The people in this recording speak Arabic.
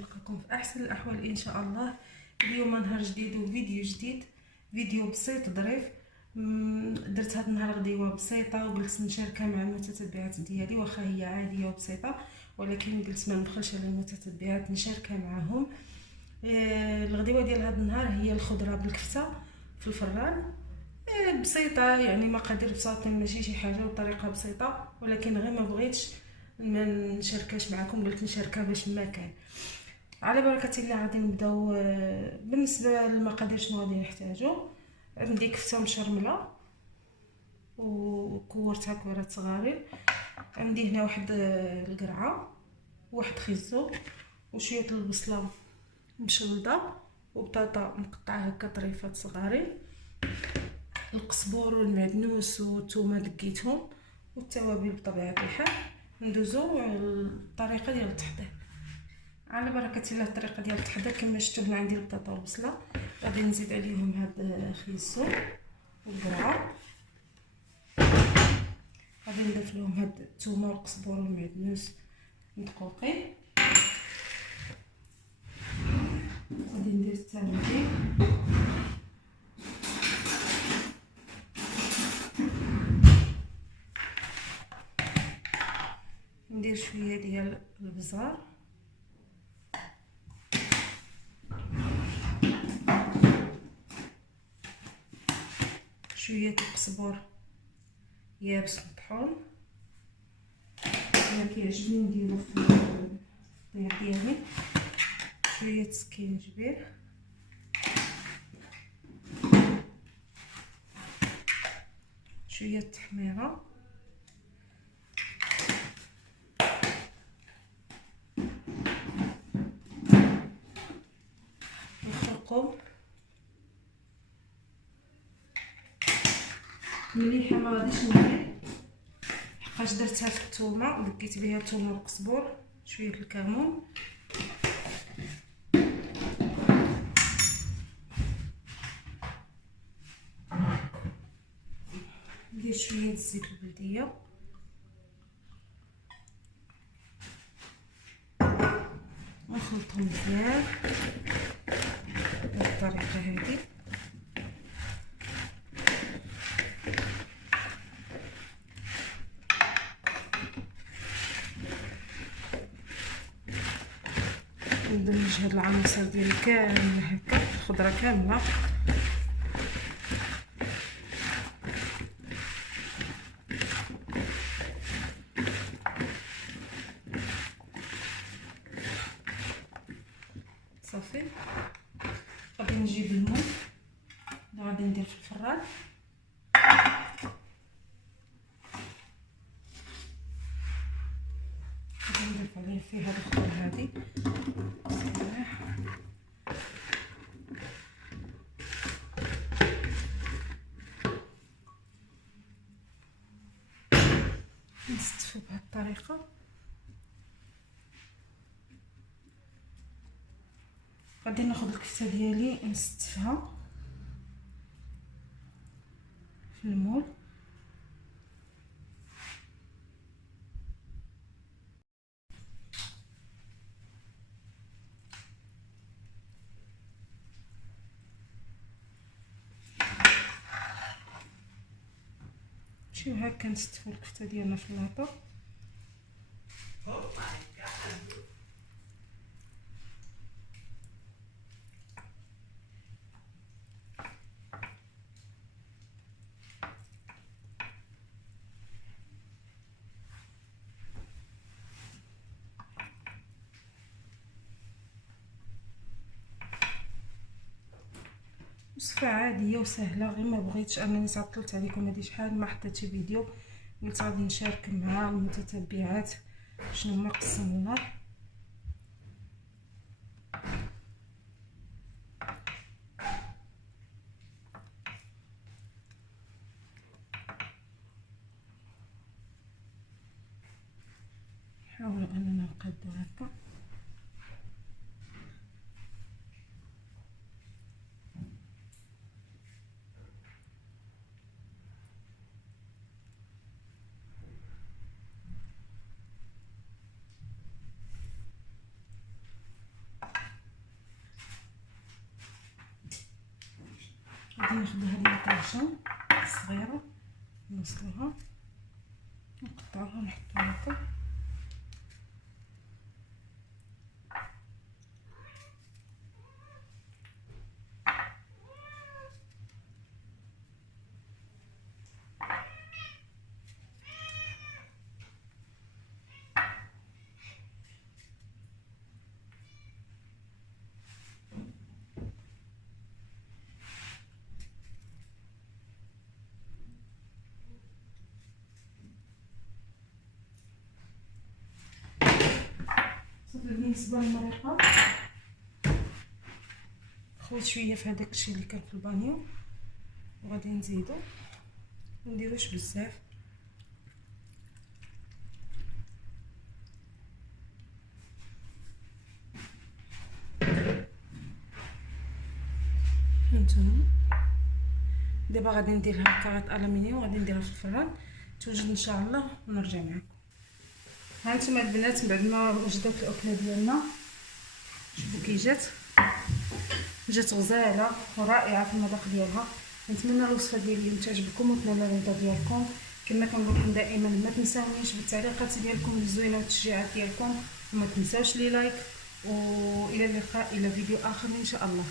نلقاكم في احسن الاحوال ان شاء الله. اليوم نهار جديد وفيديو جديد، فيديو بسيط ظريف. درت هذا النهار غديوه بسيطه وقلت نشاركها مع المتتبعات ديالي، واخا هي عاديه وبسيطه ولكن قلت ما نبخلش على المتتبعات نشاركها معهم. الغديوه ديال هذا النهار هي الخضره بالكفته في الفران. بسيطه يعني مقادير بساطين، ماشي شي حاجه وطريقه بسيطه، ولكن غير ما بغيتش ما نشاركهاش معكم، قلت نشاركها باش ما كان. على بركه الله غادي نبداو. بالنسبه للمقادير شنو غادي نحتاجو؟ عندي كفته مشرمله وكورتها كورات صغارين، عندي هنا واحد القرعه، واحد خيزو، وشويه البصله مشلضه، وبطاطا مقطعه هكا طريفات صغارين، القزبور والمعدنوس والثومه دقيتهم، والتوابل بطبيعه الحال. ندوزو الطريقه ديال التحضير. على بركه الله الطريقه ديال التحضير كما شفتوا هنا عندي البطاطا والبصله، غادي نزيد عليهم هاد الخيزو والقرعه، غادي نضيف لهم هاد الثومه والقزبور والمعدنوس مدقوقين، غادي ندير التوابل، ندير شويه ديال البزار، شويه القزبور يابس مطحون، انا كيعجبني نديرو في الطياب ديالي، شويه سكينجبير، شويه التحميره، الخرقوم، مليحه ما غاديش ندير حقاش درتها في الثومه ودقيت بها الثومه والقزبور، شويه الكمون، ندير شويه الزيت البلديه، ونخلطهم مزيان بهذه الطريقه هذه. ندمج هاد العناصر ديالي كامله هكا، الخضره كامله، صافي. غادي نجيب الماء اللي غادي ندير في الفران، غادي نضيف عليه فيه هاد الخضر هادي، نستفو بهاد الطريقه. غادي ناخذ الكفته ديالي نستفها في المول، شوف هكا نستفو الكفته ديالنا في اللاطه. وصفه عاديه وسهله، غير ما بغيتش انني تعطلت عليكم هذه شحال ما حطيت شي فيديو، قلت غادي نشارك مع المتتبعات شنو ما قسم الله. نحاولوا اننا نقادو هكا. غادي ناخذ هذه الكرشه الصغيره نوصلوها نقطعوها ونحطوها هكا. صافي بالنسبه للمريقه خوت شويه في هذاك الشيء اللي كان في البانيو وغادي نزيدو منديروش بزاف. هانتوما دابا غادي ندير لها كرات الومنيوم وغادي نديرها في الفران توجد ان شاء الله ونرجع معكم. هانتوما البنات بعد ما وجدت الاكله ديالنا شوفوا كي جات غزاله ورائعه في المذاق ديالها. نتمنى الوصفه ديالي اليوم تعجبكم وتنال الرضا ديالكم. كما كنقول لكم دائما ما تنساونيش بالتعليقات ديالكم الزوينه والتشجيعات ديالكم وما تنساوش لي لايك. والى اللقاء الى فيديو اخر ان شاء الله.